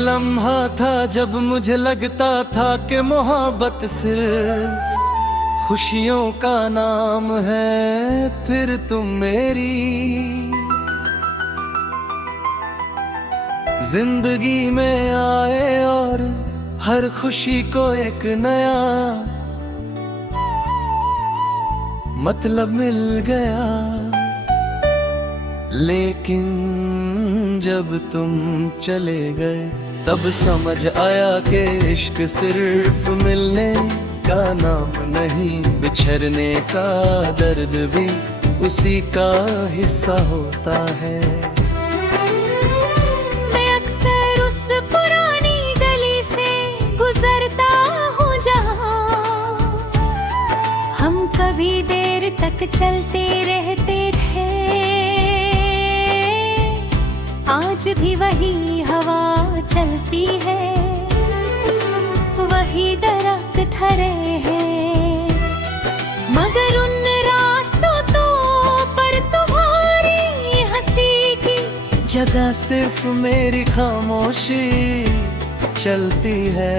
लम्हा था जब मुझे लगता था कि मोहब्बत सिर्फ खुशियों का नाम है, फिर तुम मेरी जिंदगी में आए और हर खुशी को एक नया मतलब मिल गया। लेकिन जब तुम चले गए तब समझ आया कि इश्क सिर्फ मिलने का नाम नहीं, बिछड़ने का दर्द भी उसी का हिस्सा होता है। मैं अक्सर उस पुरानी गली से गुजरता हूँ जहाँ हम कभी देर तक चलते रहते थे। आज भी वही हवा चलती है, वही दरख्त हरे हैं, मगर उन रास्तों तो पर तुम्हारी हंसी की जगह सिर्फ मेरी खामोशी चलती है।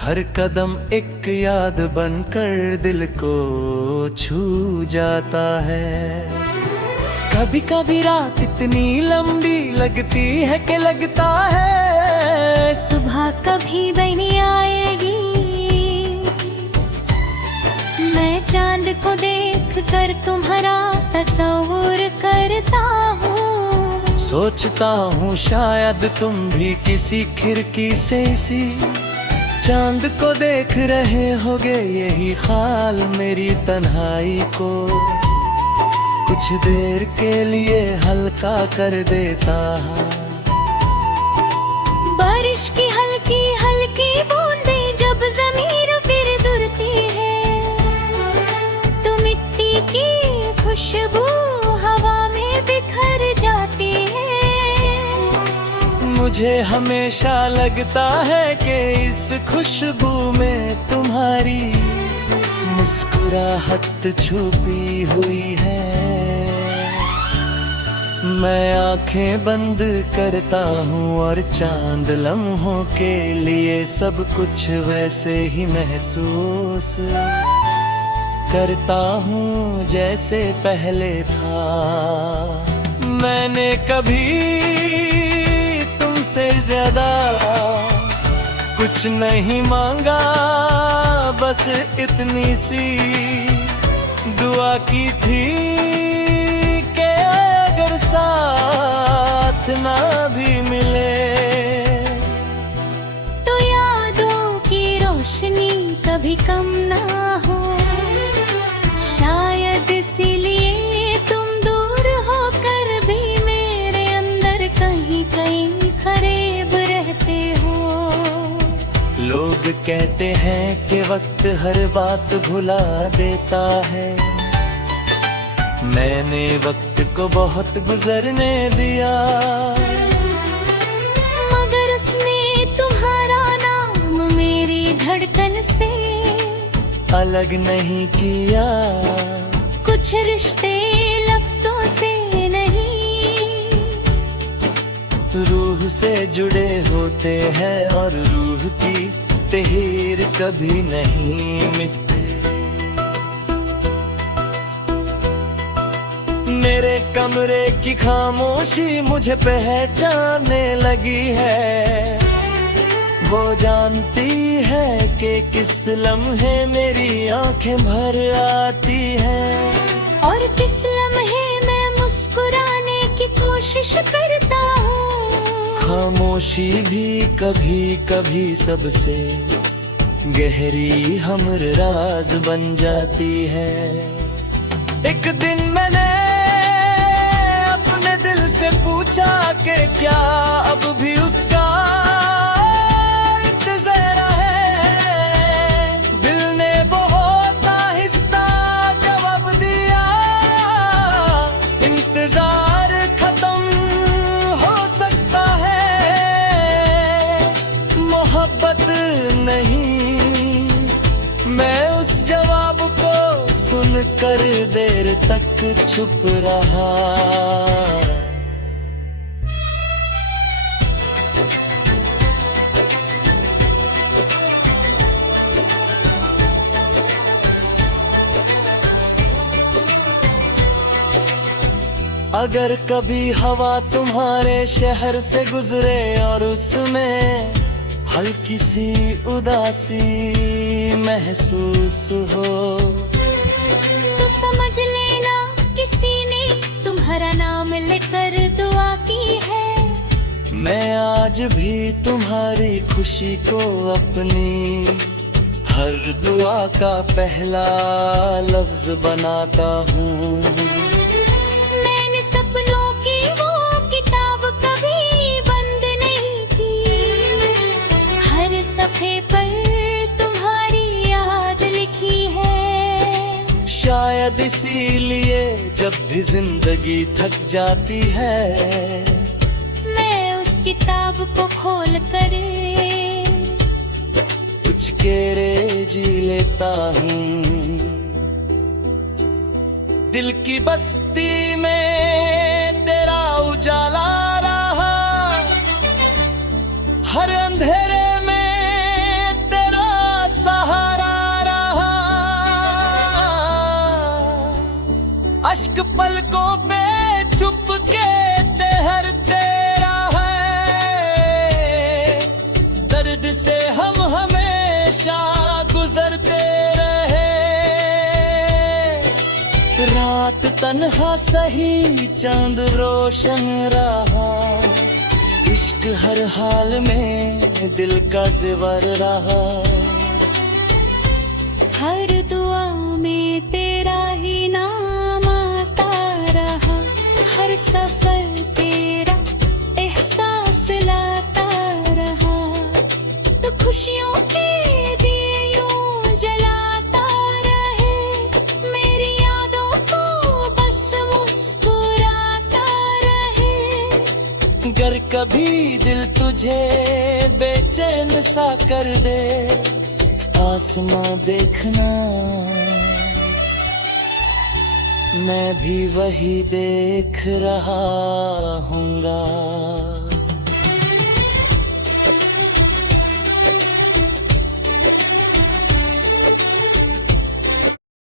हर कदम एक याद बनकर दिल को छू जाता है। कभी कभी रात इतनी लंबी लगती है कि लगता है सुबह कभी नहीं आएगी। मैं चांद को देख कर तुम्हारा तस्वीर करता हूँ। सोचता हूँ शायद तुम भी किसी खिड़की से इसी चांद को देख रहे होगे। यही ख्याल मेरी तन्हाई को कुछ देर के लिए हल्का कर देता है। बारिश की हल्की हल्की बूंदें जब ज़मीन फिर दुरती है, तो मिट्टी की खुशबू हवा में बिखर जाती है। मुझे हमेशा लगता है कि इस खुशबू में तुम्हारी मुस्कुराहट छुपी हुई है। मैं आंखें बंद करता हूँ और चांद लम्हों के लिए सब कुछ वैसे ही महसूस करता हूँ जैसे पहले था। मैंने कभी तुमसे ज्यादा कुछ नहीं मांगा, बस इतनी सी दुआ की थी कि अगर साथ ना भी मिले तो यादों की रोशनी कभी कम ना हो। शायद इसीलिए तुम दूर होकर भी मेरे अंदर कहीं कहीं करीब रहते हो। लोग कहते हैं कि वक्त हर बात भुला देता है। मैंने वक्त को बहुत गुजरने दिया, मगर उसने तुम्हारा नाम मेरी धड़कन से अलग नहीं किया। कुछ रिश्ते लफ्जों से नहीं, रूह से जुड़े होते हैं और रूह की तहीर कभी नहीं मिटती। मेरे कमरे की खामोशी मुझे पहचानने लगी है। वो जानती है कि किस लम्हे मेरी आंखें भर आती हैं और किस लम्हे मैं मुस्कुराने की कोशिश करता हूँ। खामोशी भी कभी कभी सबसे गहरी हमर राज बन जाती है। एक दिन मैंने अपने दिल से पूछा कि क्या अब भी उसका इंतजार है। दिल ने बहुत आहिस्ता जवाब दिया, इंतजार खत्म हो सकता है, मोहब्बत नहीं। मैं उस जवाब को सुनकर देर तक चुप रहा। अगर कभी हवा तुम्हारे शहर से गुजरे और उसमें हल्की सी उदासी महसूस हो, तो समझ लेना किसी ने तुम्हारा नाम लेकर दुआ की है। मैं आज भी तुम्हारी खुशी को अपनी हर दुआ का पहला लफ्ज बनाता हूँ। मैंने सपनों की वो किताब कभी बंद नहीं की, हर सफ़े पर तुम्हारी याद लिखी है। शायद इसीलिए जब भी जिंदगी थक जाती है, मैं उस किताब को खोल कर कुछ केरे जी लेता हूँ। दिल की बस्ती में तेरा उजाला रहा, हर अंधेरे में तेरा सहारा रहा। अश्क पलकों पे चुपके ठहरते है, दर्द से हम हमेशा गुजरते रहे। रात तन्हा सही चांद रोशन रहा, इश्क हर हाल में दिल का ज़ेवर रहा। हर दुआ में तेरा ही नाम आता रहा, हर सफर तेरा एहसास लाता रहा। तो खुशियों के दिए यूं जलाता रहे, मेरी यादों को बस मुस्कुराता रहे। गर कभी दिल तुझे बेचैन सा कर दे, आसमां देखना मैं भी वही देख रहा हूँगा।